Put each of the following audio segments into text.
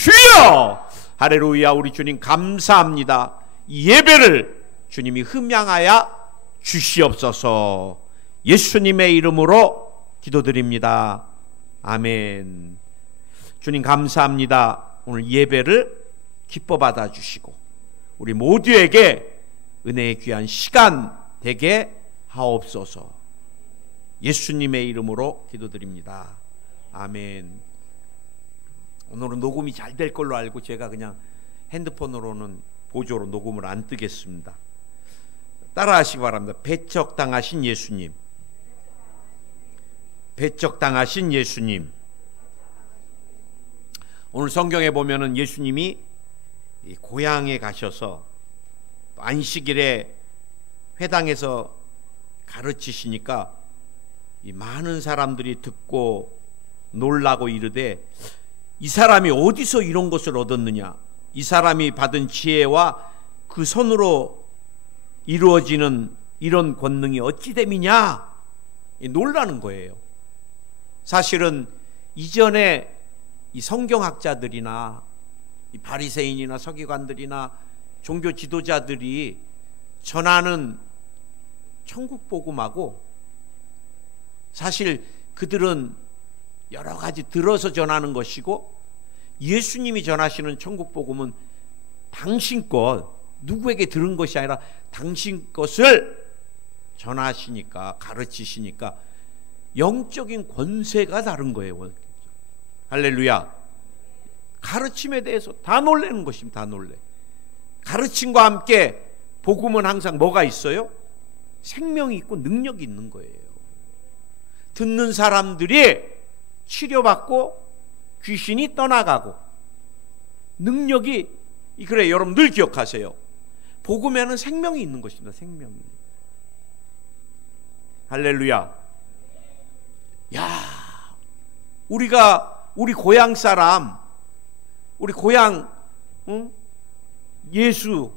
주여! 할렐루야. 우리 주님 감사합니다. 이 예배를 주님이 흠양하여 주시옵소서. 예수님의 이름으로 기도드립니다. 아멘. 주님 감사합니다. 오늘 예배를 기뻐 받아주시고 우리 모두에게 은혜의 귀한 시간 되게 하옵소서. 예수님의 이름으로 기도드립니다. 아멘. 오늘은 녹음이 잘 될 걸로 알고 제가 그냥 핸드폰으로는 보조로 녹음을 안 뜨겠습니다. 따라 하시기 바랍니다. 배척당하신 예수님. 배척당하신 예수님. 오늘 성경에 보면은 예수님이 고향에 가셔서 안식일에 회당에서 가르치시니까 이 많은 사람들이 듣고 놀라고 이르되 이 사람이 어디서 이런 것을 얻었느냐? 이 사람이 받은 지혜와 그 손으로 이루어지는 이런 권능이 어찌 됨이냐? 놀라는 거예요. 사실은 이전에 이 성경학자들이나 이 바리새인이나 서기관들이나 종교 지도자들이 전하는 천국 복음하고 사실 그들은 여러 가지 들어서 전하는 것이고 예수님이 전하시는 천국 복음은 당신 것, 누구에게 들은 것이 아니라 당신 것을 전하시니까, 가르치시니까 영적인 권세가 다른 거예요. 할렐루야. 가르침에 대해서 다 놀라는 것입니다. 다 놀래. 가르침과 함께 복음은 항상 뭐가 있어요? 생명이 있고 능력이 있는 거예요. 듣는 사람들이 치료받고 귀신이 떠나가고 능력이, 그래, 여러분 늘 기억하세요. 복음에는 생명이 있는 것입니다. 생명이. 할렐루야. 야, 우리 고향 사람, 우리 고향, 응? 예수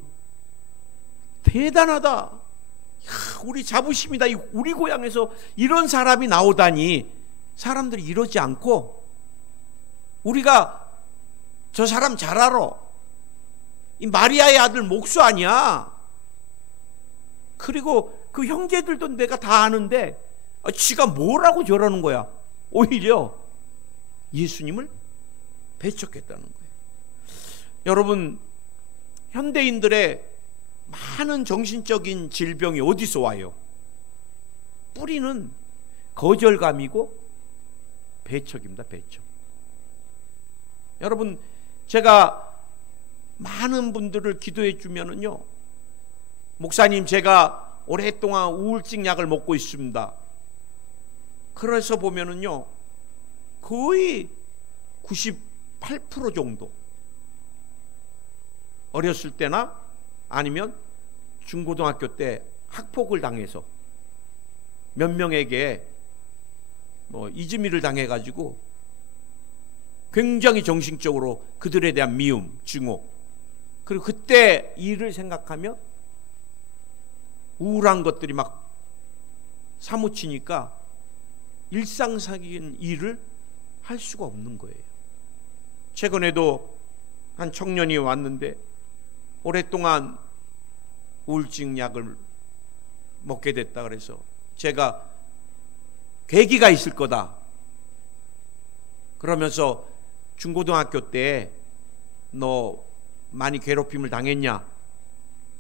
대단하다. 야, 우리 자부심이다. 우리 고향에서 이런 사람이 나오다니. 사람들이 이러지 않고 우리가 저 사람 잘 알아. 이 마리아의 아들 목수 아니야. 그리고 그 형제들도 내가 다 아는데 지가 뭐라고 저러는 거야. 오히려 예수님을 배척했다는 거예요. 여러분, 현대인들의 많은 정신적인 질병이 어디서 와요? 뿌리는 거절감이고 배척입니다. 배척. 여러분, 제가 많은 분들을 기도해 주면은요, 목사님, 제가 오랫동안 우울증 약을 먹고 있습니다. 그래서 보면은요, 거의 98% 정도 어렸을 때나 아니면 중고등학교 때 학폭을 당해서 몇 명에게 이즈미를 당해가지고 굉장히 정신적으로 그들에 대한 미움, 증오, 그리고 그때 일을 생각하면 우울한 것들이 막 사무치니까 일상적인 일을 할 수가 없는 거예요. 최근에도 한 청년이 왔는데 오랫동안 우울증 약을 먹게 됐다 그래서 제가 계기가 있을 거다 그러면서 중고등학교 때 너 많이 괴롭힘을 당했냐?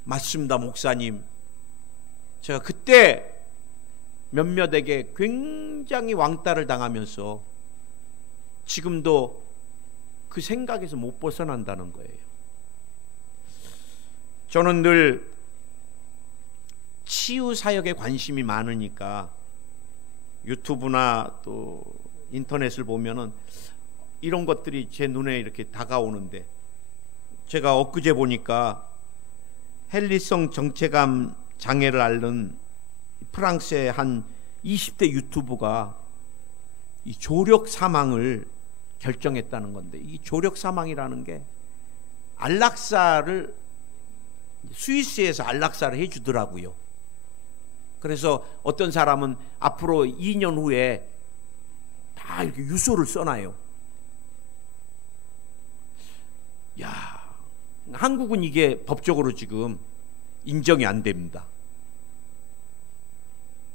맞습니다, 목사님. 제가 그때 몇몇에게 굉장히 왕따를 당하면서 지금도 그 생각에서 못 벗어난다는 거예요. 저는 늘 치유 사역에 관심이 많으니까 유튜브나 또 인터넷을 보면은 이런 것들이 제 눈에 이렇게 다가오는데, 제가 엊그제 보니까 헨리성 정체감 장애를 앓는 프랑스의 한 20대 유튜브가 이 조력 사망을 결정했다는 건데, 이 조력 사망이라는 게 안락사를, 스위스에서 안락사를 해주더라고요. 그래서 어떤 사람은 앞으로 2년 후에 다 이렇게 유서를 써놔요. 야, 한국은 이게 법적으로 지금 인정이 안 됩니다.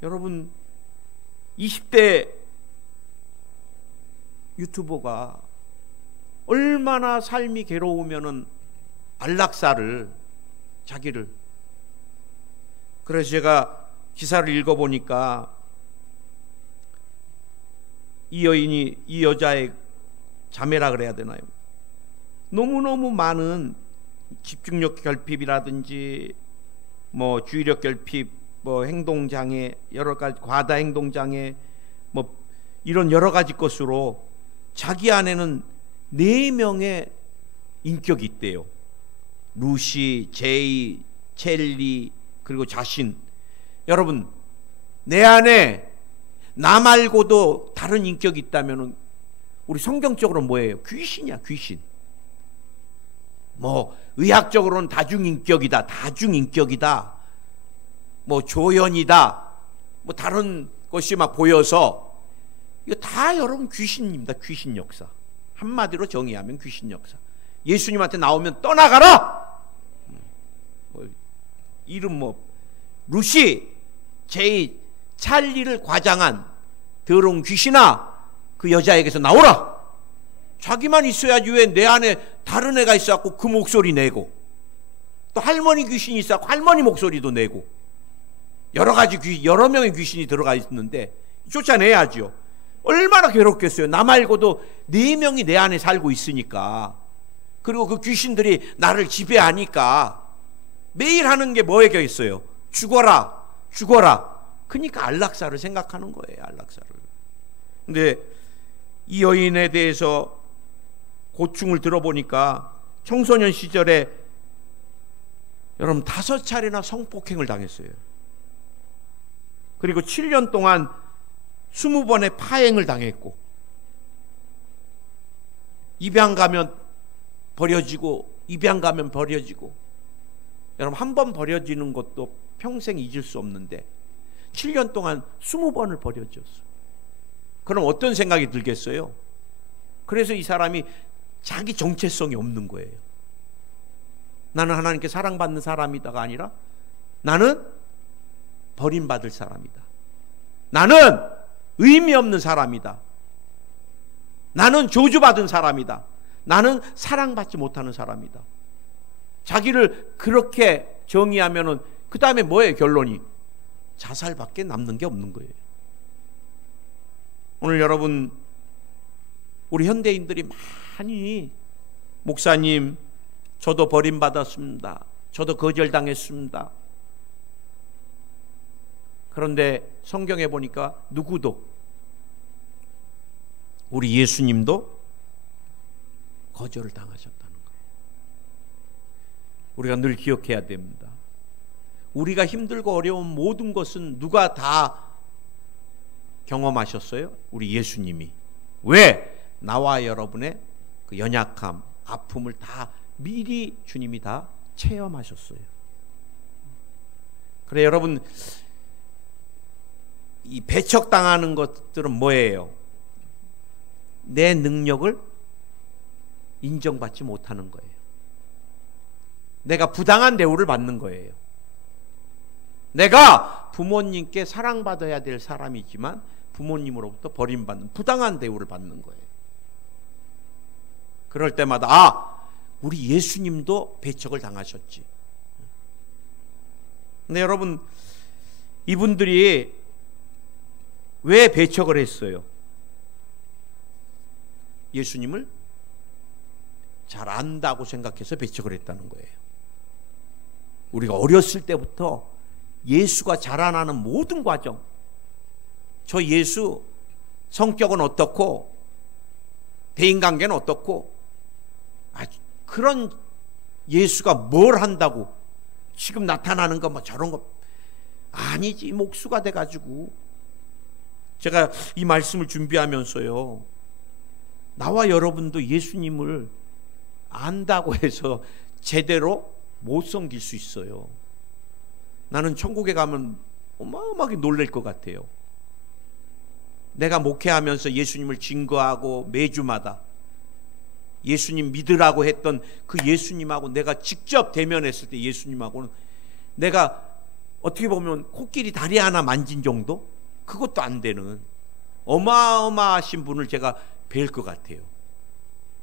여러분, 20대 유튜버가 얼마나 삶이 괴로우면은 안락사를 자기를. 그래서 제가 기사를 읽어보니까 이 여인이 이 여자의 자매라 그래야 되나요? 너무너무 많은 집중력 결핍이라든지 뭐 주의력 결핍, 뭐 행동장애, 여러 가지 과다 행동장애, 뭐 이런 여러 가지 것으로 자기 안에는 4명의 인격이 있대요. 루시, 제이, 첼리, 그리고 자신. 여러분, 내 안에 나 말고도 다른 인격이 있다면 우리 성경적으로 뭐예요? 귀신이야, 귀신. 뭐 의학적으로는 다중인격이다, 다중인격이다, 뭐 조연이다, 뭐 다른 것이 막 보여서 이거 다 여러분 귀신입니다. 귀신 역사. 한마디로 정의하면 귀신 역사. 예수님한테 나오면 떠나가라. 뭐 이름 뭐 루시, 제이, 찰리를 과장한 더러운 귀신아, 그 여자에게서 나오라. 자기만 있어야지 왜 내 안에 다른 애가 있어갖고 그 목소리 내고, 또 할머니 귀신이 있어갖고 할머니 목소리도 내고, 여러 가지 여러 명의 귀신이 들어가 있는데 쫓아내야죠. 얼마나 괴롭겠어요. 나 말고도 4명이 내 안에 살고 있으니까. 그리고 그 귀신들이 나를 지배하니까 매일 하는 게 뭐겠어요? 죽어라, 죽어라. 그러니까 안락사를 생각하는 거예요. 안락사를. 근데 이 여인에 대해서 고충을 들어보니까 청소년 시절에 여러분 5차례나 성폭행을 당했어요. 그리고 7년 동안 20번의 파행을 당했고, 입양 가면 버려지고, 입양 가면 버려지고. 여러분, 한 번 버려지는 것도 평생 잊을 수 없는데 7년 동안 20번을 버려졌어. 그럼 어떤 생각이 들겠어요? 그래서 이 사람이 자기 정체성이 없는 거예요. 나는 하나님께 사랑받는 사람이다가 아니라 나는 버림받을 사람이다. 나는 의미 없는 사람이다. 나는 저주받은 사람이다. 나는 사랑받지 못하는 사람이다. 자기를 그렇게 정의하면은 그 다음에 뭐예요? 결론이 자살밖에 남는 게 없는 거예요. 오늘 여러분, 우리 현대인들이 많이 목사님, 저도 버림받았습니다. 저도 거절당했습니다. 그런데 성경에 보니까 누구도, 우리 예수님도 거절을 당하셨다는 거예요. 우리가 늘 기억해야 됩니다. 우리가 힘들고 어려운 모든 것은 누가 다 경험하셨어요? 우리 예수님이. 왜? 나와 여러분의 그 연약함, 아픔을 다 미리 주님이 다 체험하셨어요. 그래, 여러분, 이 배척당하는 것들은 뭐예요? 내 능력을 인정받지 못하는 거예요. 내가 부당한 대우를 받는 거예요. 내가 부모님께 사랑받아야 될 사람이지만 부모님으로부터 버림받는, 부당한 대우를 받는 거예요. 그럴 때마다 우리 예수님도 배척을 당하셨지. 근데 여러분, 이분들이 왜 배척을 했어요? 예수님을 잘 안다고 생각해서 배척을 했다는 거예요. 우리가 어렸을 때부터 예수가 자라나는 모든 과정, 저 예수 성격은 어떻고 대인관계는 어떻고, 그런 예수가 뭘 한다고 지금 나타나는 거 뭐 저런 거 아니지, 목수가 돼가지고. 제가 이 말씀을 준비하면서요, 나와 여러분도 예수님을 안다고 해서 제대로 못 섬길 수 있어요. 나는 천국에 가면 어마어마하게 놀랄 것 같아요. 내가 목회하면서 예수님을 증거하고 매주마다 예수님 믿으라고 했던 그 예수님하고 내가 직접 대면했을 때 예수님하고는 내가 어떻게 보면 코끼리 다리 하나 만진 정도? 그것도 안 되는 어마어마하신 분을 제가 뵐 것 같아요.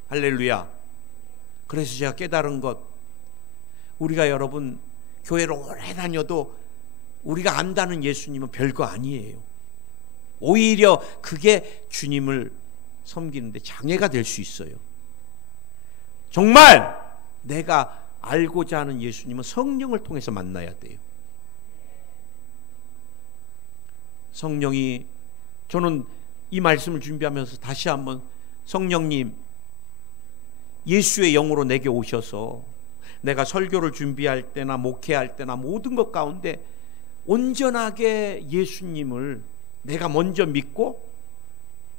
할렐루야. 그래서 제가 깨달은 것, 우리가 여러분 교회를 오래 다녀도 우리가 안다는 예수님은 별거 아니에요. 오히려 그게 주님을 섬기는데 장애가 될 수 있어요. 정말 내가 알고자 하는 예수님은 성령을 통해서 만나야 돼요. 성령이, 저는 이 말씀을 준비하면서 다시 한번 성령님, 예수의 영으로 내게 오셔서 내가 설교를 준비할 때나 목회할 때나 모든 것 가운데 온전하게 예수님을 내가 먼저 믿고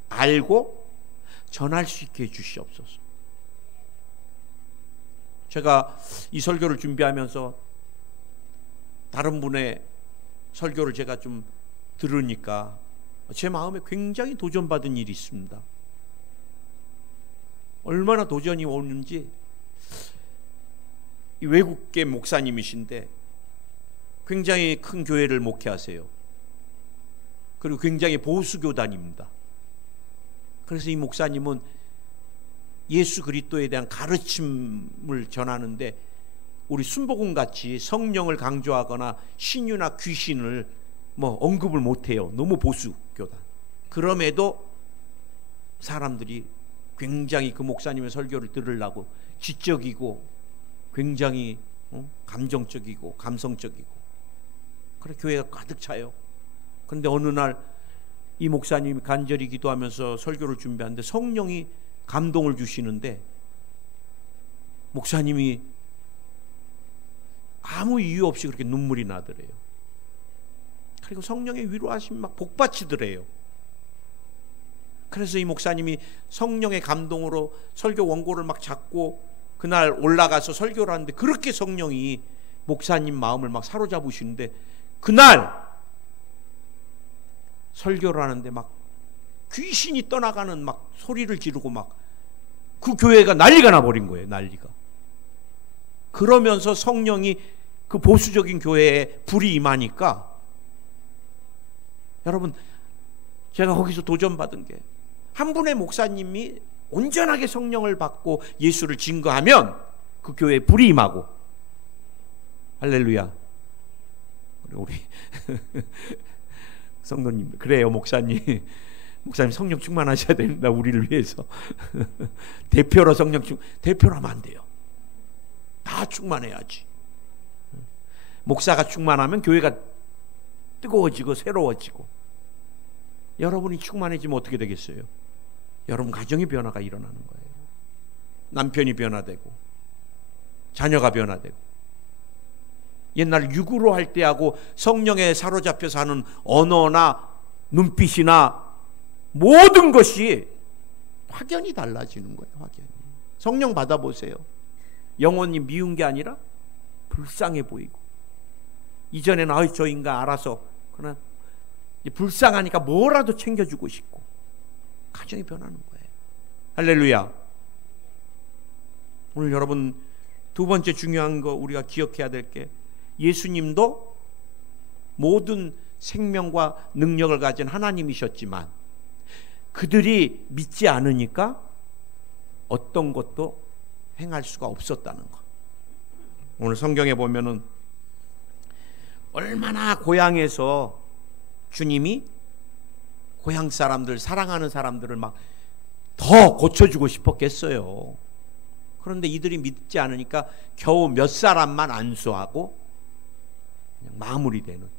알고 전할 수 있게 해주시옵소서. 제가 이 설교를 준비하면서 다른 분의 설교를 제가 좀 들으니까 제 마음에 굉장히 도전받은 일이 있습니다. 얼마나 도전이 오는지, 이 외국계 목사님이신데 굉장히 큰 교회를 목회하세요. 그리고 굉장히 보수교단입니다. 그래서 이 목사님은 예수 그리스도에 대한 가르침을 전하는데 우리 순복음 같이 성령을 강조하거나 신유나 귀신을 언급을 못해요. 너무 보수교단. 그럼에도 사람들이 굉장히 그 목사님의 설교를 들으려고 지적이고 굉장히 감정적이고 감성적이고, 그래 교회가 가득 차요. 그런데 어느 날 이 목사님이 간절히 기도하면서 설교를 준비하는데 성령이 감동을 주시는데 목사님이 아무 이유 없이 그렇게 눈물이 나더래요. 그리고 성령의 위로하심이 막 복받치더래요. 그래서 이 목사님이 성령의 감동으로 설교 원고를 막 잡고 그날 올라가서 설교를 하는데 그렇게 성령이 목사님 마음을 막 사로잡으시는데 그날 설교를 하는데 막 귀신이 떠나가는 막 소리를 지르고 막 그 교회가 난리가 나버린 거예요. 난리가. 그러면서 성령이 그 보수적인 교회에 불이 임하니까, 여러분 제가 거기서 도전받은 게, 한 분의 목사님이 온전하게 성령을 받고 예수를 증거하면 그 교회에 불이 임하고, 할렐루야. 우리 성도님, 그래요 목사님 성령 충만하셔야 됩니다. 우리를 위해서. 대표로 성령 대표로 하면 안 돼요. 다 충만해야지. 목사가 충만하면 교회가 뜨거워지고 새로워지고, 여러분이 충만해지면 어떻게 되겠어요? 여러분 가정의 변화가 일어나는 거예요. 남편이 변화되고 자녀가 변화되고, 옛날 육으로 할 때하고 성령에 사로잡혀서 하는 언어나 눈빛이나 모든 것이 확연히 달라지는 거예요. 확연히. 성령 받아보세요. 영혼이 미운 게 아니라 불쌍해 보이고, 이전에는 저 인간 알아서, 그러나 불쌍하니까 뭐라도 챙겨주고 싶고, 가정이 변하는 거예요. 할렐루야. 오늘 여러분 두 번째 중요한 거 우리가 기억해야 될 게, 예수님도 모든 생명과 능력을 가진 하나님이셨지만 그들이 믿지 않으니까 어떤 것도 행할 수가 없었다는 것. 오늘 성경에 보면은 얼마나 고향에서 주님이 고향 사람들, 사랑하는 사람들을 막 더 고쳐주고 싶었겠어요. 그런데 이들이 믿지 않으니까 겨우 몇 사람만 안수하고 그냥 마무리되는,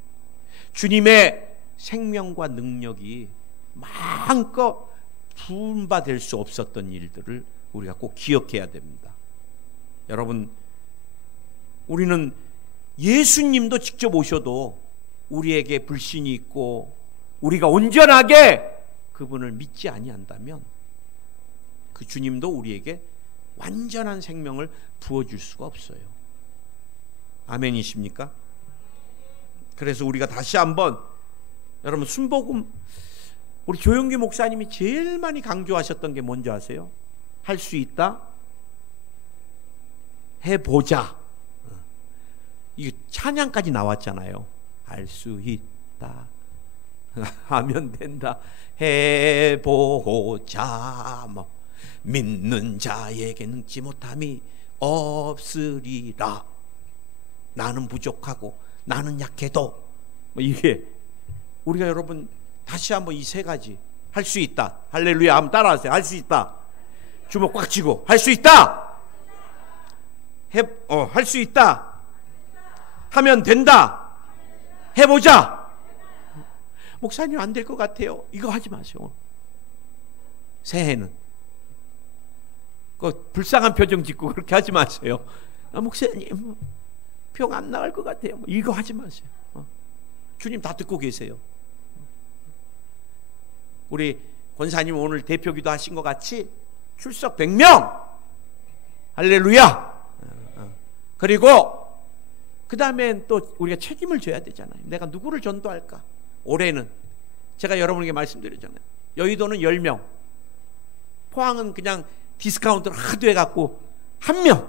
주님의 생명과 능력이 마음껏 분바될 수 없었던 일들을 우리가 꼭 기억해야 됩니다. 여러분, 우리는 예수님도 직접 오셔도 우리에게 불신이 있고 우리가 온전하게 그분을 믿지 아니한다면 그 주님도 우리에게 완전한 생명을 부어줄 수가 없어요. 아멘이십니까? 그래서 우리가 다시 한번, 여러분 순복음, 우리 조영기 목사님이 제일 많이 강조하셨던 게 뭔지 아세요? 할 수 있다, 해보자. 이 찬양까지 나왔잖아요. 할 수 있다, 하면 된다, 해보자. 뭐 믿는 자에게 능치 못함이 없으리라. 나는 부족하고 나는 약해도, 뭐 이게 우리가 여러분 다시 한번 이 세 가지 할 수 있다. 할렐루야. 한번 따라하세요. 할 수 있다. 주먹 꽉 쥐고 할 수 있다. 할 수 있다. 하면 된다. 해보자. 목사님 안 될 것 같아요. 이거 하지 마세요. 새해는 그 불쌍한 표정 짓고 그렇게 하지 마세요. 목사님 병 안 나갈 것 같아요. 이거 하지 마세요. 주님 다 듣고 계세요. 우리 권사님 오늘 대표기도 하신 것 같이 출석 100명. 할렐루야. 그리고 그 다음엔 또 우리가 책임을 져야 되잖아요. 내가 누구를 전도할까? 올해는 제가 여러분에게 말씀드렸잖아요. 여의도는 10명, 포항은 그냥 디스카운트를 하도 해갖고 1명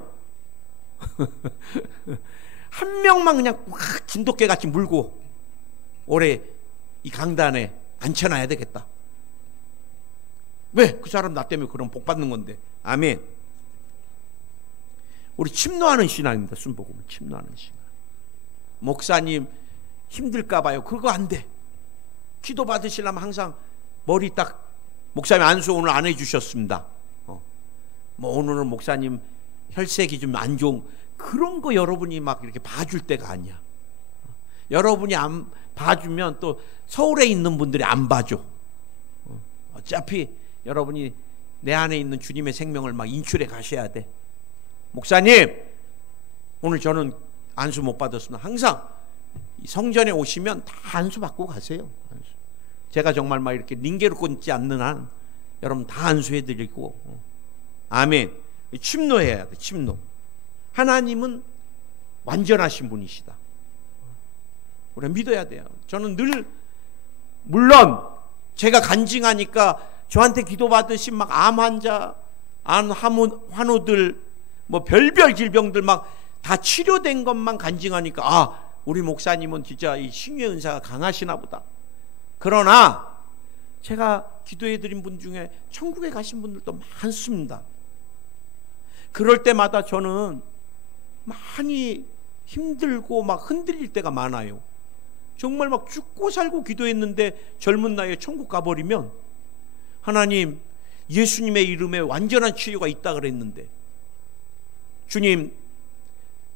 한 명만 그냥 확 진돗개 같이 물고 올해 이 강단에 앉혀놔야 되겠다. 왜? 그 사람 나 때문에 그럼 복 받는 건데. 아멘. 우리 침노하는 신앙입니다. 순복음은 침노하는 신앙. 목사님 힘들까 봐요. 그거 안 돼. 기도 받으시려면 항상 머리 딱, 목사님 안수 오늘 안 해주셨습니다. 뭐 오늘은 목사님 혈색이 좀 안 좋은, 그런 거 여러분이 막 이렇게 봐줄 때가 아니야. 여러분이 안 봐주면 또 서울에 있는 분들이 안 봐줘. 어차피 여러분이 내 안에 있는 주님의 생명을 막 인출해 가셔야 돼. 목사님 오늘 저는 안수 못 받았으면 항상 성전에 오시면 다 안수 받고 가세요. 제가 정말 막 이렇게 링게로 끊지 않는 한 여러분 다 안수해 드리고. 아멘. 침노해야 돼. 침노. 하나님은 완전하신 분이시다. 우리가 믿어야 돼요. 저는 늘, 물론 제가 간증하니까 저한테 기도받으신 막 암 환자, 암 환우들, 뭐 별별 질병들 막 다 치료된 것만 간증하니까 아, 우리 목사님은 진짜 이 신유의 은사가 강하시나 보다. 그러나 제가 기도해드린 분 중에 천국에 가신 분들도 많습니다. 그럴 때마다 저는 많이 힘들고 막 흔들릴 때가 많아요. 정말 막 죽고 살고 기도했는데 젊은 나이에 천국 가버리면, 하나님 예수님의 이름에 완전한 치료가 있다 그랬는데 주님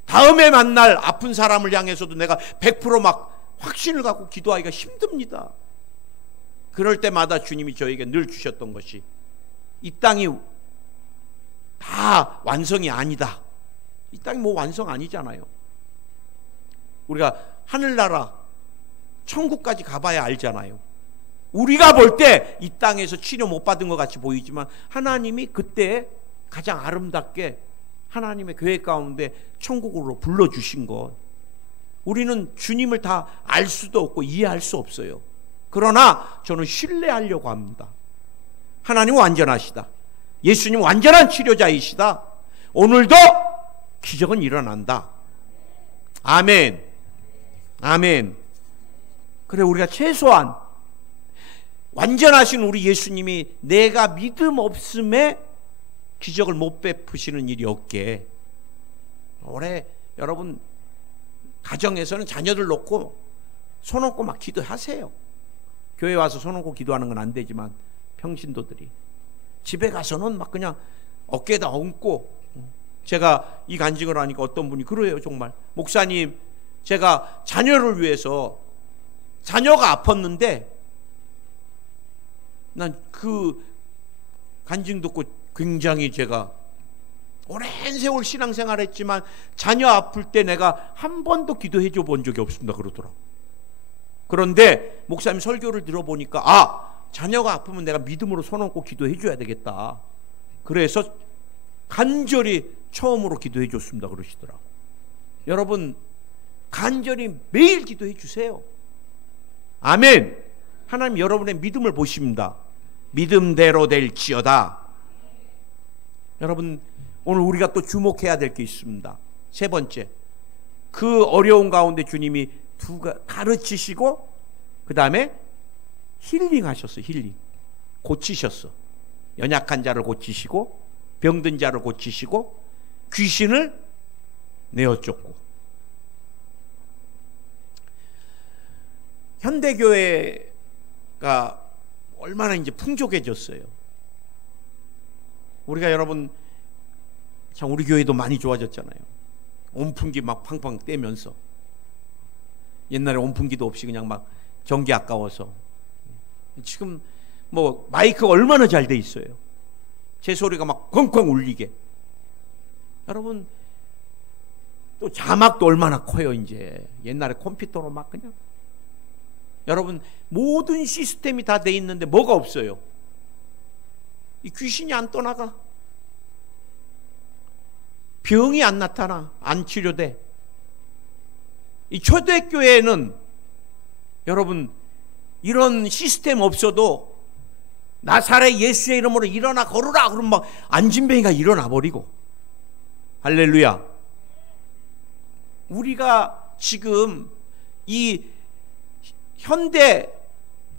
다음에 만날 아픈 사람을 향해서도 내가 100% 확신을 갖고 기도하기가 힘듭니다. 그럴 때마다 주님이 저에게 늘 주셨던 것이, 이 땅이 다 완성이 아니다. 이 땅이 뭐 완성 아니잖아요. 우리가 하늘나라 천국까지 가봐야 알잖아요. 우리가 볼 때 이 땅에서 치료 못 받은 것 같이 보이지만 하나님이 그때 가장 아름답게 하나님의 계획 가운데 천국으로 불러주신 것, 우리는 주님을 다 알 수도 없고 이해할 수 없어요. 그러나 저는 신뢰하려고 합니다. 하나님은 완전하시다. 예수님 완전한 치료자이시다. 오늘도 기적은 일어난다. 아멘. 아멘. 그래, 우리가 최소한 완전하신 우리 예수님이 내가 믿음 없음에 기적을 못 베푸시는 일이 없게, 올해 여러분 가정에서는 자녀들 놓고 손 얹고 막 기도하세요. 교회 와서 손 얹고 기도하는 건 안 되지만 평신도들이 집에 가서는 막 그냥 어깨에다 얹고, 제가 이 간증을 하니까 어떤 분이 그래요. 정말 목사님, 제가 자녀를 위해서, 자녀가 아팠는데 난 그 간증 듣고 굉장히, 제가 오랜 세월 신앙생활 했지만 자녀 아플 때 내가 한 번도 기도해 줘 본 적이 없습니다 그러더라고. 그런데 목사님 설교를 들어보니까 아, 자녀가 아프면 내가 믿음으로 손 얹고 기도해 줘야 되겠다. 그래서 간절히 처음으로 기도해 줬습니다 그러시더라고. 여러분 간절히 매일 기도해 주세요. 아멘. 하나님 여러분의 믿음을 보십니다. 믿음대로 될지어다. 여러분, 오늘 우리가 또 주목해야 될 게 있습니다. 세 번째, 그 어려운 가운데 주님이 가르치시고 그 다음에 힐링하셨어. 힐링. 고치셨어. 연약한 자를 고치시고 병든 자를 고치시고 귀신을 내어쫓고. 현대교회가 얼마나 이제 풍족해졌어요. 우리가 여러분, 참 우리 교회도 많이 좋아졌잖아요. 온풍기 막 팡팡 떼면서. 옛날에 온풍기도 없이 그냥 막 전기 아까워서. 지금 뭐 마이크가 얼마나 잘 돼 있어요. 제 소리가 막 쾅쾅 울리게. 여러분, 또 자막도 얼마나 커요. 이제 옛날에 컴퓨터로 막 그냥. 여러분, 모든 시스템이 다 돼 있는데 뭐가 없어요? 이 귀신이 안 떠나가. 병이 안 나타나. 안 치료돼. 이 초대교회는 여러분, 이런 시스템 없어도 나사렛 예수의 이름으로 일어나 걸으라 그러면 막 안진뱅이가 일어나 버리고. 할렐루야. 우리가 지금 이 현대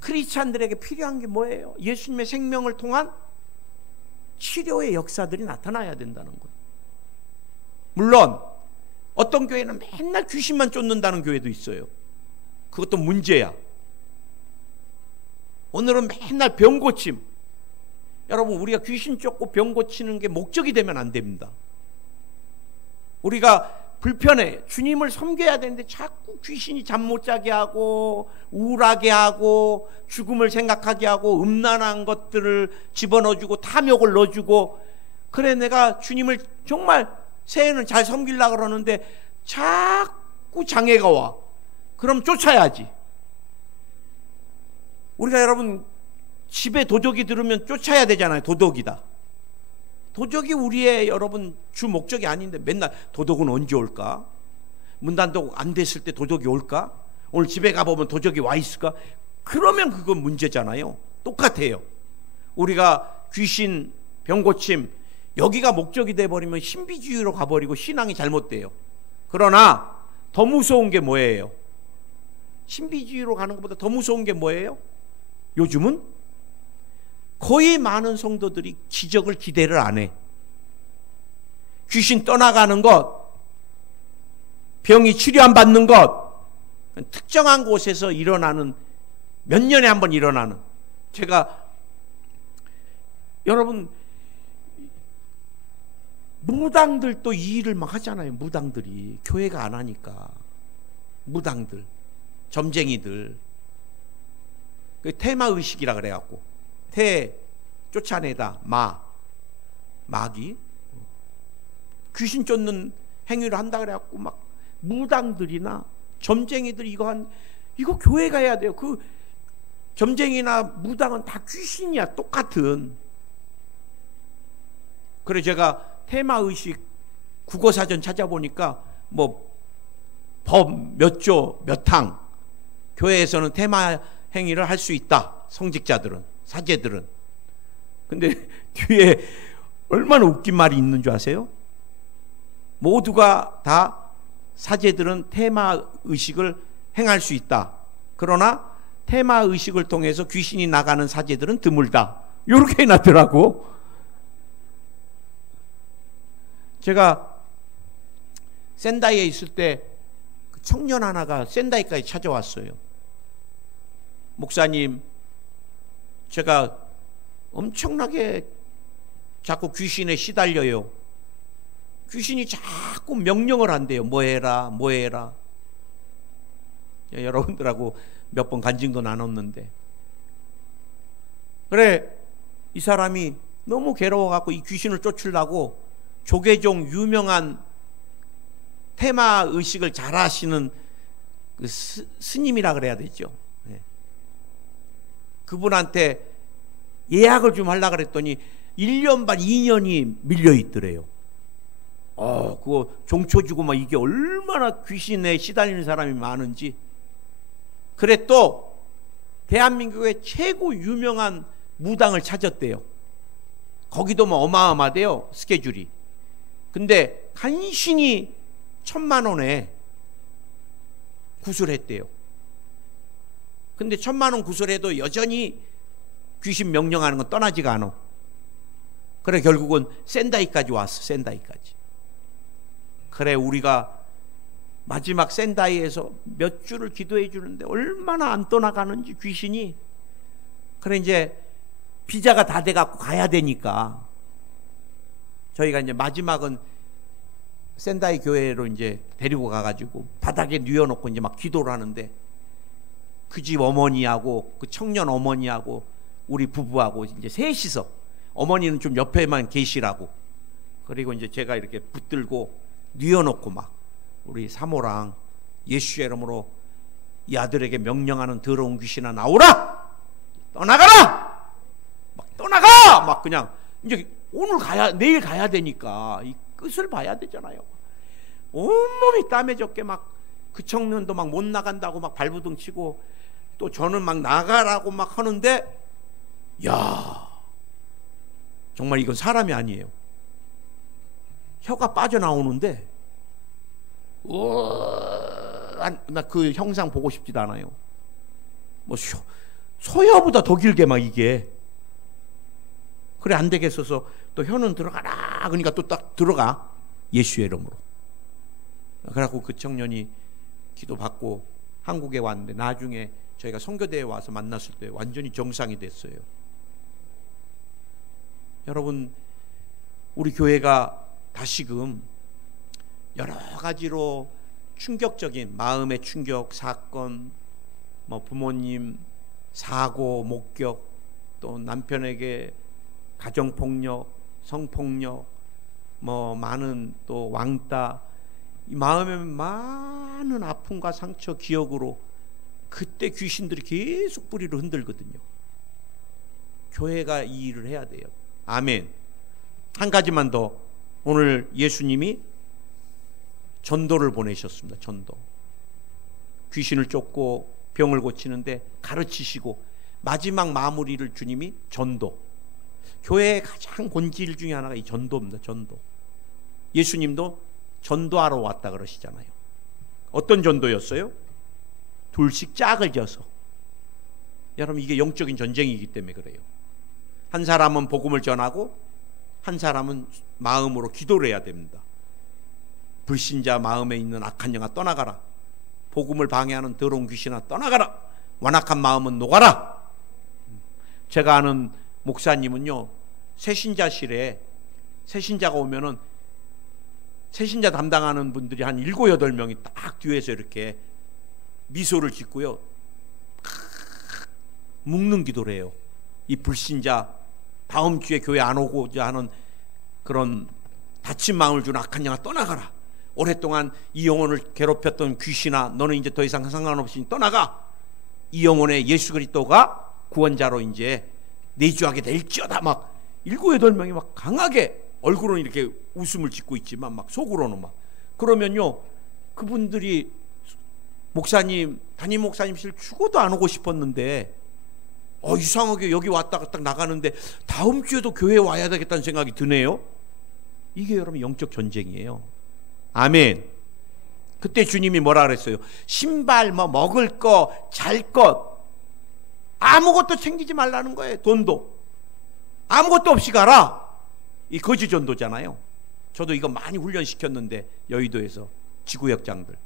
크리스찬들에게 필요한 게 뭐예요? 예수님의 생명을 통한 치료의 역사들이 나타나야 된다는 거예요. 물론 어떤 교회는 맨날 귀신만 쫓는다는 교회도 있어요. 그것도 문제야. 오늘은 맨날 병 고침. 여러분, 우리가 귀신 쫓고 병 고치는 게 목적이 되면 안 됩니다. 우리가 불편해. 주님을 섬겨야 되는데 자꾸 귀신이 잠 못 자게 하고 우울하게 하고 죽음을 생각하게 하고 음란한 것들을 집어넣어주고 탐욕을 넣어주고. 그래, 내가 주님을 정말 새해는 잘 섬기려고 그러는데 자꾸 장애가 와. 그럼 쫓아야지. 우리가 여러분, 집에 도적이 들으면 쫓아야 되잖아요. 도둑이다. 도적이 우리의 여러분 주 목적이 아닌데 맨날 도둑은 언제 올까? 문단속 안 됐을 때 도적이 올까? 오늘 집에 가보면 도적이 와 있을까? 그러면 그건 문제잖아요. 똑같아요. 우리가 귀신, 병고침 여기가 목적이 돼버리면 신비주의로 가버리고 신앙이 잘못돼요. 그러나 더 무서운 게 뭐예요? 신비주의로 가는 것보다 더 무서운 게 뭐예요? 요즘은 거의 많은 성도들이 기적을 기대를 안 해. 귀신 떠나가는 것, 병이 치료 안 받는 것, 특정한 곳에서 일어나는, 몇 년에 한 번 일어나는. 제가 여러분, 무당들도 이 일을 막 하잖아요. 무당들이 교회가 안 하니까. 무당들, 점쟁이들, 그 테마의식이라 그래갖고 태 쫓아내다, 마귀 귀신 쫓는 행위를 한다 그래갖고 막 무당들이나 점쟁이들이 이거 교회가 해야 돼요. 그 점쟁이나 무당은 다 귀신이야. 똑같은. 그래, 제가 테마의식 국어사전 찾아보니까 뭐 법 몇 조 몇 항 교회에서는 테마 행위를 할 수 있다. 성직자들은, 사제들은. 근데 뒤에 얼마나 웃긴 말이 있는 줄 아세요? 모두가 다 사제들은 테마 의식을 행할 수 있다. 그러나 테마 의식을 통해서 귀신이 나가는 사제들은 드물다. 이렇게 해놨더라고. 제가 센다이에 있을 때 청년 하나가 센다이까지 찾아왔어요. 목사님, 제가 엄청나게 자꾸 귀신에 시달려요. 귀신이 자꾸 명령을 한대요. 뭐 해라, 뭐 해라. 여러분들하고 몇 번 간증도 나눴는데, 그래, 이 사람이 너무 괴로워갖고 이 귀신을 쫓으려고 조계종 유명한 테마 의식을 잘 하시는 그 스님이라 그래야 되죠. 그분한테 예약을 좀 하려고 그랬더니 1년 반 2년이 밀려있더래요. 그거 종초 주고 막 이게 얼마나 귀신에 시달리는 사람이 많은지. 그래, 또 대한민국의 최고 유명한 무당을 찾았대요. 거기도 뭐 어마어마하대요, 스케줄이. 근데 간신히 1,000만 원에 구술했대요. 근데 1,000만 원 구술해도 여전히 귀신 명령하는 건 떠나지가 않아. 그래 결국은 센다이까지 왔어. 센다이까지. 그래 우리가 마지막 센다이에서 몇 주를 기도해 주는데 얼마나 안 떠나가는지 귀신이. 그래 이제 비자가 다 돼갖고 가야 되니까 저희가 이제 마지막은 센다이 교회로 이제 데리고 가가지고 바닥에 뉘어놓고 이제 막 기도를 하는데 그 집 어머니하고 그 청년 어머니하고 우리 부부하고 이제 셋이서, 어머니는 좀 옆에만 계시라고, 그리고 이제 제가 이렇게 붙들고 뉘어놓고 막 우리 사모랑 예수의 이름으로 이 아들에게 명령하는 더러운 귀신아 나오라, 떠나가라, 막 떠나가, 막 그냥 이제 오늘 가야 내일 가야 되니까 이 끝을 봐야 되잖아요. 온몸이 땀에 젖게 막 그 청년도 막 못 나간다고 막 발부둥 치고 또 저는 막 나가라고 막 하는데, 야 정말 이건 사람이 아니에요. 혀가 빠져나오는데 나 그 형상 보고 싶지도 않아요. 뭐 소혀보다 더 길게 막 이게. 그래 안 되겠어서 또 혀는 들어가라 그러니까 또 딱 들어가, 예수의 이름으로. 그래갖고 그 청년이 기도받고 한국에 왔는데 나중에 저희가 선교대에 와서 만났을 때 완전히 정상이 됐어요. 여러분 우리 교회가 다시금 여러 가지로 충격적인 마음의 충격, 사건, 뭐 부모님 사고, 목격, 또 남편에게 가정폭력, 성폭력, 뭐 많은 또 왕따, 이 마음에 많은 아픔과 상처, 기억으로 그때 귀신들이 계속 뿌리를 흔들거든요. 교회가 이 일을 해야 돼요. 아멘. 한 가지만 더. 오늘 예수님이 전도를 보내셨습니다. 전도. 귀신을 쫓고 병을 고치는데 가르치시고 마지막 마무리를 주님이 전도. 교회의 가장 본질 중에 하나가 이 전도입니다. 전도. 예수님도 전도하러 왔다 그러시잖아요. 어떤 전도였어요? 둘씩 짝을 져서. 여러분 이게 영적인 전쟁이기 때문에 그래요. 한 사람은 복음을 전하고 한 사람은 마음으로 기도를 해야 됩니다. 불신자 마음에 있는 악한 영아 떠나가라. 복음을 방해하는 더러운 귀신아 떠나가라. 완악한 마음은 녹아라. 제가 아는 목사님은요, 새신자실에 새신자가 오면은 새신자 담당하는 분들이 한 7, 8명이 딱 뒤에서 이렇게 미소를 짓고요, 묵는 기도를 해요. 이 불신자 다음 주에 교회 안 오고자 하는 그런 다친 마음을 주는 악한 영아 떠나가라. 오랫동안 이 영혼을 괴롭혔던 귀신아 너는 이제 더 이상 상관없이 떠나가. 이 영혼의 예수 그리스도가 구원자로 이제 내주하게 될지어다. 막 7, 8명이 막 강하게, 얼굴은 이렇게 웃음을 짓고 있지만 막 속으로는 막. 그러면요 그분들이 목사님, 담임 목사님실 죽어도 안 오고 싶었는데 이상하게 여기 왔다가 딱 나가는데 다음 주에도 교회에 와야 되겠다는 생각이 드네요. 이게 여러분 영적 전쟁이에요. 아멘. 그때 주님이 뭐라 그랬어요? 신발, 뭐 먹을 거, 잘 것 아무것도 챙기지 말라는 거예요. 돈도 아무것도 없이 가라. 이 거지 전도잖아요. 저도 이거 많이 훈련시켰는데 여의도에서 지구역장들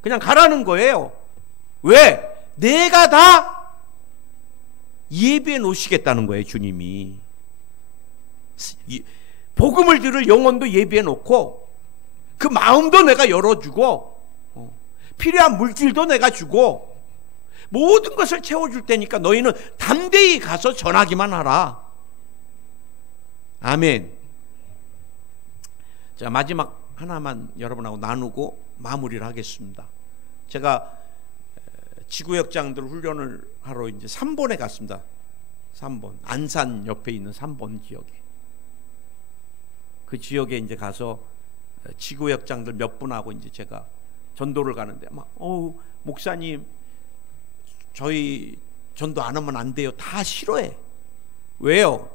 그냥 가라는 거예요. 왜? 내가 다 예비해 놓으시겠다는 거예요. 주님이 복음을 들을 영혼도 예비해 놓고 그 마음도 내가 열어주고 필요한 물질도 내가 주고 모든 것을 채워줄 테니까 너희는 담대히 가서 전하기만 하라. 아멘. 자, 마지막 하나만 여러분하고 나누고 마무리를 하겠습니다. 제가 지구역장들 훈련을 하러 이제 3번에 갔습니다. 3번 안산 옆에 있는 3번 지역에. 그 지역에 이제 가서 지구역장들 몇 분하고 이제 제가 전도를 가는데 막 목사님 저희 전도 안 하면 안 돼요. 다 싫어해. 왜요?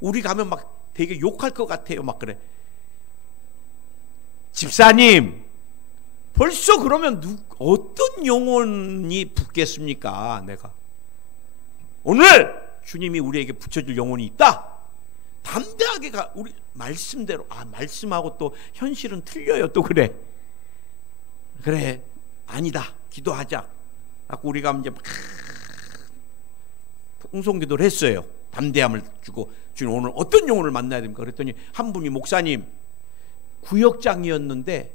우리 가면 막 되게 욕할 것 같아요. 막 그래. 집사님, 벌써 그러면 어떤 영혼이 붙겠습니까? 내가 오늘 주님이 우리에게 붙여줄 영혼이 있다. 담대하게 우리 말씀대로. 말씀하고 또 현실은 틀려요. 또 그래 아니다, 기도하자. 하고 우리가 이제 막 풍성기도를 했어요. 담대함을 주고, 주님 오늘 어떤 영혼을 만나야 됩니까? 그랬더니 한 분이, 목사님, 구역장이었는데,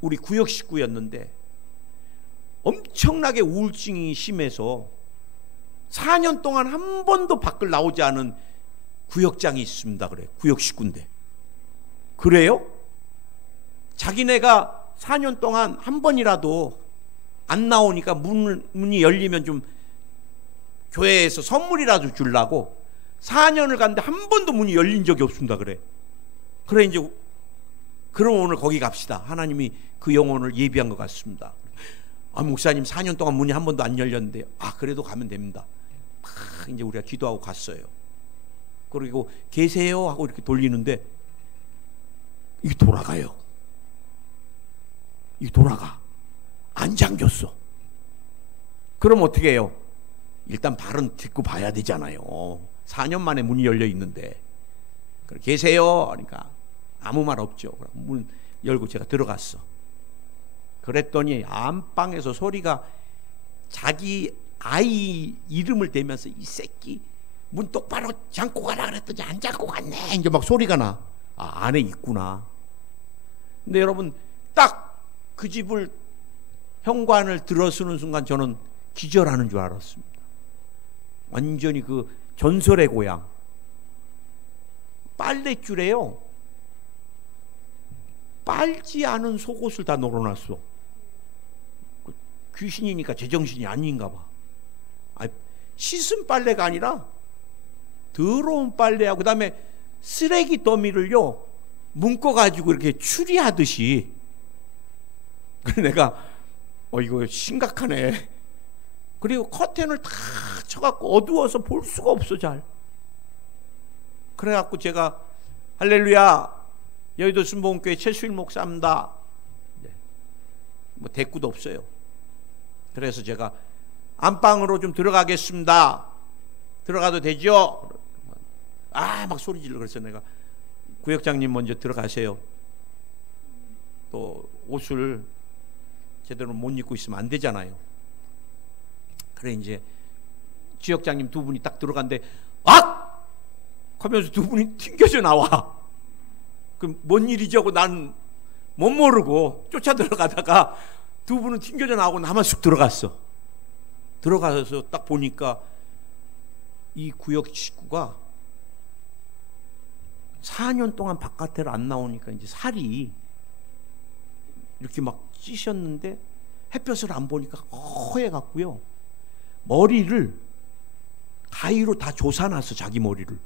우리 구역 식구였는데 엄청나게 우울증이 심해서 4년 동안 한 번도 밖을 나오지 않은 구역장이 있습니다. 그래. 구역 식구인데. 그래요? 자기네가 4년 동안 한 번이라도 안 나오니까 문이 열리면 좀 교회에서 선물이라도 주려고 4년을 갔는데 한 번도 문이 열린 적이 없습니다. 그래 이제 그럼 오늘 거기 갑시다. 하나님이 그 영혼을 예비한 것 같습니다. 목사님 4년 동안 문이 한 번도 안 열렸는데, 그래도 가면 됩니다. 이제 우리가 기도하고 갔어요. 그리고 계세요 하고 이렇게 돌리는데 이게 돌아가요. 이게 돌아가. 안 잠겼어. 그럼 어떻게 해요? 일단 발은 딛고 봐야 되잖아요. 4년 만에 문이 열려 있는데. 계세요 하니까 아무 말 없죠. 문 열고 제가 들어갔어. 그랬더니 안방에서 소리가, 자기 아이 이름을 대면서, 이 새끼 문 똑바로 잠고 가라 그랬더니 안 잠고 갔네. 이제 막 소리가 나. 안에 있구나. 근데 여러분, 딱 그 집을, 현관을 들어서는 순간 저는 기절하는 줄 알았습니다. 완전히 그 전설의 고향. 빨랫줄에요, 빨지 않은 속옷을 다 널어놨어. 귀신이니까 제정신이 아닌가 봐. 씻은 빨래가 아니라 더러운 빨래하고, 그 다음에 쓰레기 더미를요 묶어가지고 이렇게 추리하듯이. 그래서 내가 이거 심각하네. 그리고 커튼을 다 쳐갖고 어두워서 볼 수가 없어 잘. 그래갖고 제가 할렐루야, 여의도 순복음교회 최수일 목사입니다. 뭐 대꾸도 없어요. 그래서 제가 안방으로 좀 들어가겠습니다. 들어가도 되죠? 막 소리 질러. 그래서 내가, 구역장님 먼저 들어가세요. 또 옷을 제대로 못 입고 있으면 안 되잖아요. 그래 이제 지역장님 두 분이 딱 들어간데 하면서 두 분이 튕겨져 나와. 그럼 뭔 일이지 하고 난 못 모르고 쫓아 들어가다가 두 분은 튕겨져 나오고 나만 쑥 들어갔어. 들어가서 딱 보니까 이 구역 식구가 4년 동안 바깥을 안 나오니까 이제 살이 이렇게 막 찌셨는데 햇볕을 안 보니까 허해 갖고요, 머리를 가위로 다 조사놨어. 자기 머리를.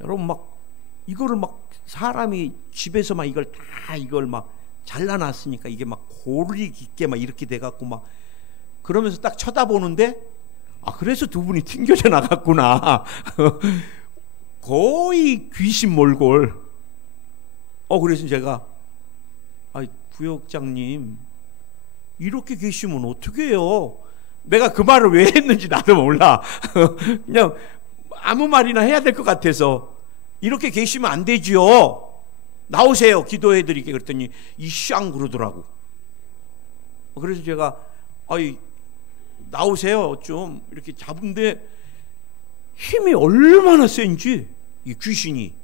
여러분, 막 이거를 막 사람이 집에서 막 이걸 막 잘라놨으니까 이게 막 골이 깊게 막 이렇게 돼갖고 막 그러면서 딱 쳐다보는데, 그래서 두 분이 튕겨져 나갔구나. 거의 귀신 몰골. 그래서 제가, 부역장님 이렇게 계시면 어떻게 해요? 내가 그 말을 왜 했는지 나도 몰라. 그냥 아무 말이나 해야 될 것 같아서, 이렇게 계시면 안 되지요. 나오세요, 기도해드릴게. 그랬더니 이샹 그러더라고. 그래서 제가 나오세요 좀 이렇게 잡은데, 힘이 얼마나 센지 이 귀신이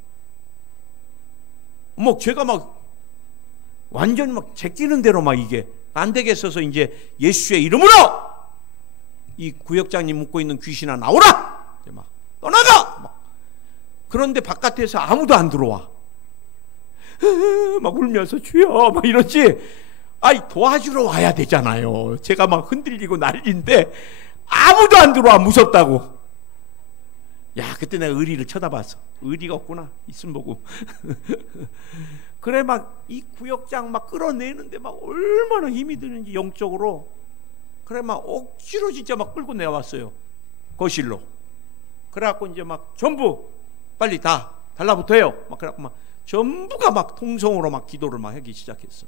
제가 막 완전히 막 제끼는 대로 막 이게 안 되겠어서 이제 예수의 이름으로 이 구역장님 묶고 있는 귀신아 나오라! 막 떠나가! 막. 그런데 바깥에서 아무도 안 들어와. 막 울면서 주여 막 이러지. 도와주러 와야 되잖아요. 제가 막 흔들리고 난리인데 아무도 안 들어와. 무섭다고. 그때 내가 의리를 쳐다봤어. 의리가 없구나, 있음 보고. 그래 막 이 구역장 막 끌어내는데 막 얼마나 힘이 드는지 영적으로. 그래 막 억지로 진짜 막 끌고 내려왔어요, 거실로. 그래갖고 이제 막 전부 빨리 다 달라붙어요. 막 그래갖고 막 전부가 막 통성으로 막 기도를 막 하기 시작했어.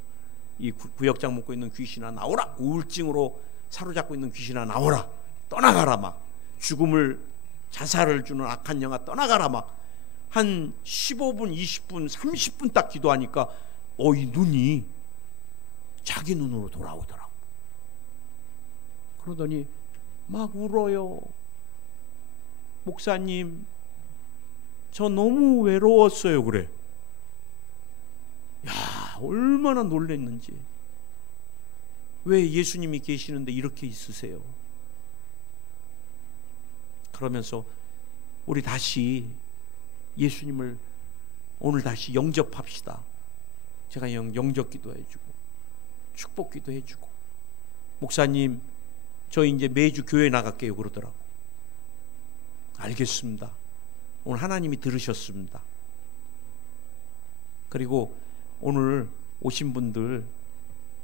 이 구역장 먹고 있는 귀신아 나오라. 우울증으로 사로잡고 있는 귀신아 나오라. 떠나가라. 막 죽음을 자살을 주는 악한 영아 떠나가라. 막 한 15분 20분 30분 딱 기도하니까 이 눈이 자기 눈으로 돌아오더라고. 그러더니 막 울어요. 목사님, 저 너무 외로웠어요. 그래. 야, 얼마나 놀랬는지. 왜 예수님이 계시는데 이렇게 있으세요? 그러면서 우리 다시 예수님을 오늘 다시 영접합시다. 제가 영접기도 해주고 축복기도 해주고, 목사님 저 이제 매주 교회 나갈게요 그러더라고. 알겠습니다. 오늘 하나님이 들으셨습니다. 그리고 오늘 오신 분들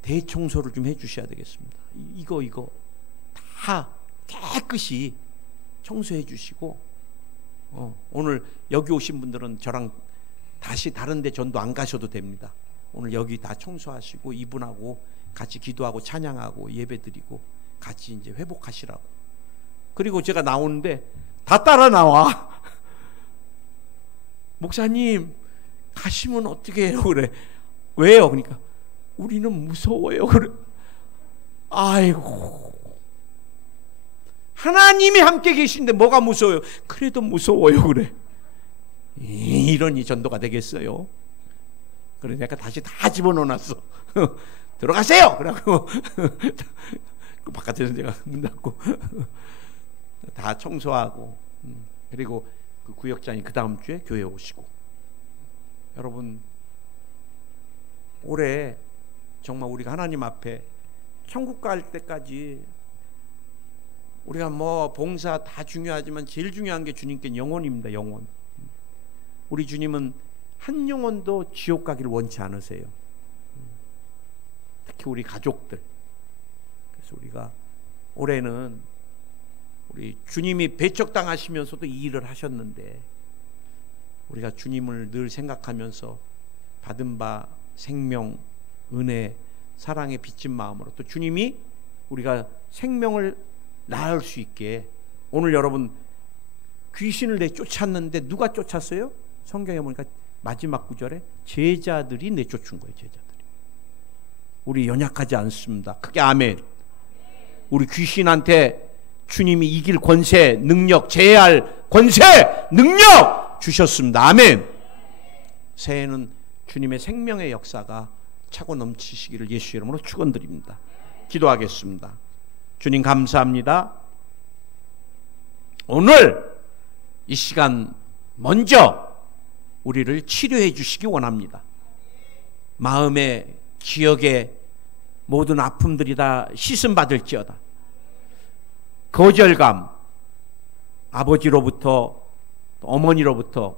대청소를 좀 해주셔야 되겠습니다. 이거 다 깨끗이 청소해 주시고, 오늘 여기 오신 분들은 저랑 다시 다른 데 전도 안 가셔도 됩니다. 오늘 여기 다 청소하시고 이분하고 같이 기도하고 찬양하고 예배드리고 같이 이제 회복하시라고. 그리고 제가 나오는데 다 따라 나와. 목사님 가시면 어떻게 해요? 그래. 왜요? 그러니까 우리는 무서워요. 그래. 아이고, 하나님이 함께 계신데 뭐가 무서워요? 그래도 무서워요. 그래. 이러니 전도가 되겠어요? 그래 내가 다시 다 집어넣어놨어. 들어가세요. 그러고 그 바깥에서 제가 문 닫고 다 청소하고, 그리고 그 구역장이 그 다음 주에 교회 오시고. 여러분, 올해 정말 우리가 하나님 앞에 천국 갈 때까지 우리가 뭐 봉사 다 중요하지만 제일 중요한 게 주님께 영혼입니다. 영혼. 우리 주님은 한 영혼도 지옥 가기를 원치 않으세요. 특히 우리 가족들. 그래서 우리가 올해는 우리 주님이 배척당하시면서도 이 일을 하셨는데, 우리가 주님을 늘 생각하면서 받은 바 생명, 은혜, 사랑에 빚진 마음으로, 또 주님이 우리가 생명을 낳을 수 있게, 오늘 여러분 귀신을 내쫓았는데 누가 쫓았어요? 성경에 보니까 마지막 구절에 제자들이 내쫓은 거예요. 제자들이. 우리 연약하지 않습니다. 크게 아멘. 우리 귀신한테 주님이 이길 권세, 능력, 제할 권세, 능력 주셨습니다. 아멘. 새해는 주님의 생명의 역사가 차고 넘치시기를 예수 이름으로 축원드립니다. 기도하겠습니다. 주님 감사합니다. 오늘 이 시간 먼저 우리를 치료해 주시기 원합니다. 마음의 기억의 모든 아픔들이 다 씻음 받을지어다. 거절감, 아버지로부터 어머니로부터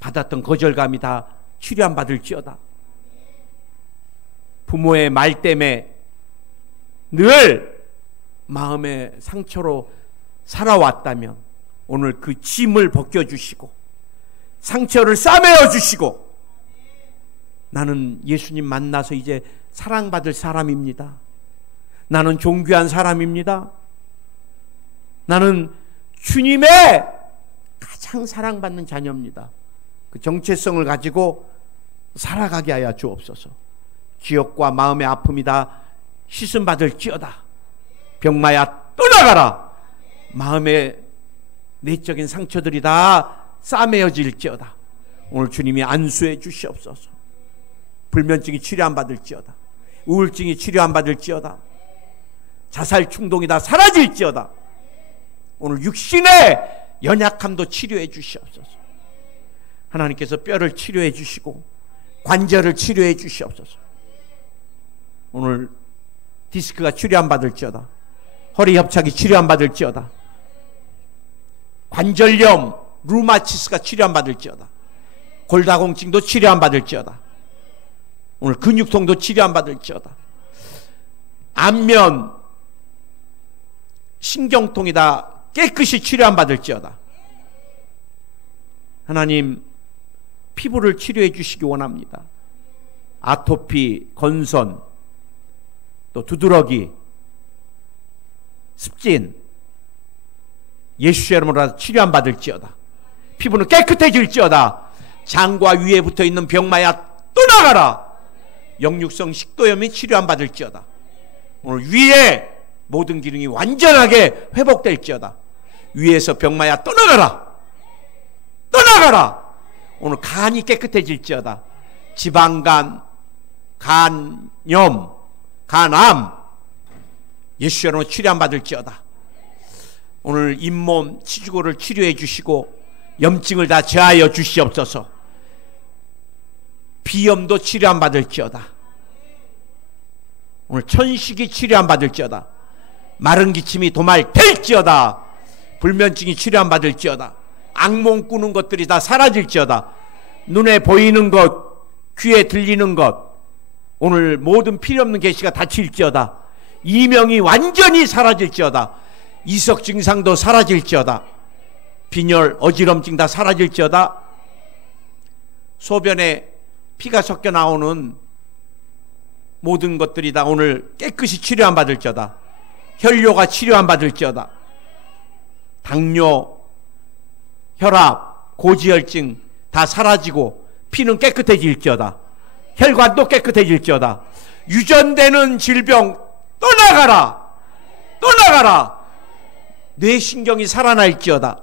받았던 거절감이 다 치료 안 받을지어다. 부모의 말 때문에 늘 마음의 상처로 살아왔다면 오늘 그 짐을 벗겨주시고 상처를 싸매어 주시고, 나는 예수님 만나서 이제 사랑받을 사람입니다. 나는 존귀한 사람입니다. 나는 주님의 가장 사랑받는 자녀입니다. 그 정체성을 가지고 살아가게 하여 주옵소서. 기억과 마음의 아픔이 다 씻음 받을지어다. 병마야 떠나가라. 마음의 내적인 상처들이 다 싸매어질지어다. 오늘 주님이 안수해 주시옵소서. 불면증이 치료 안 받을지어다. 우울증이 치료 안 받을지어다. 자살 충동이 다 사라질지어다. 오늘 육신의 연약함도 치료해 주시옵소서. 하나님께서 뼈를 치료해 주시고 관절을 치료해 주시옵소서. 오늘 디스크가 치료 안 받을지어다. 허리 협착이 치료 안 받을지어다. 관절염, 루마티스가 치료 안 받을지어다. 골다공증도 치료 안 받을지어다. 오늘 근육통도 치료 안 받을지어다. 안면, 신경통이 다 깨끗이 치료 안 받을지어다. 하나님, 피부를 치료해 주시기 원합니다. 아토피, 건선, 또 두드러기, 습진, 예수의 이름으로 치료 안 받을지어다. 피부는 깨끗해질지어다. 장과 위에 붙어있는 병마야 떠나가라. 역류성 식도염이 치료 안 받을지어다. 오늘 위에 모든 기능이 완전하게 회복될지어다. 위에서 병마야 떠나가라. 떠나가라. 오늘 간이 깨끗해질지어다. 지방간, 간염, 간암, 예수의 이름으로 치료 안 받을지어다. 오늘 잇몸 치주고를 치료해 주시고 염증을 다 제하여 주시옵소서. 비염도 치료 안 받을지어다. 오늘 천식이 치료 안 받을지어다. 마른 기침이 도말될지어다. 불면증이 치료 안 받을지어다. 악몽 꾸는 것들이 다 사라질지어다. 눈에 보이는 것, 귀에 들리는 것, 오늘 모든 필요 없는 계시가 닫힐지어다. 이명이 완전히 사라질지어다. 이석 증상도 사라질지어다. 빈혈, 어지럼증 다 사라질지어다. 소변에 피가 섞여 나오는 모든 것들이 다 오늘 깨끗이 치료 안 받을지어다. 혈뇨가 치료 안 받을지어다. 당뇨, 혈압, 고지혈증 다 사라지고 피는 깨끗해질지어다. 혈관도 깨끗해질지어다. 유전되는 질병 떠나가라. 떠나가라. 뇌신경이 살아날지어다.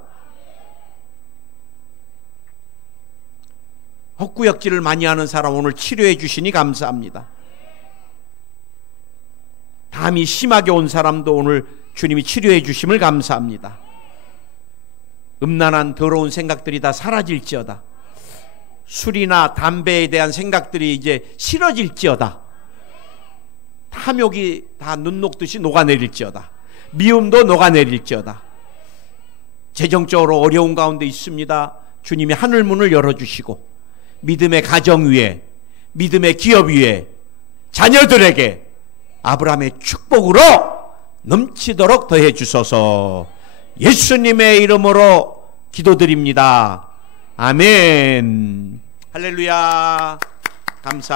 헛구역질을 많이 하는 사람 오늘 치료해 주시니 감사합니다. 담이 심하게 온 사람도 오늘 주님이 치료해 주심을 감사합니다. 음란한 더러운 생각들이 다 사라질지어다. 술이나 담배에 대한 생각들이 이제 싫어질지어다. 탐욕이 다 눈 녹듯이 녹아내릴지어다. 미움도 녹아내릴지어다. 재정적으로 어려운 가운데 있습니다. 주님이 하늘문을 열어주시고 믿음의 가정 위에, 믿음의 기업 위에, 자녀들에게 아브라함의 축복으로 넘치도록 더해 주소서. 예수님의 이름으로 기도드립니다. 아멘. 할렐루야. 감사.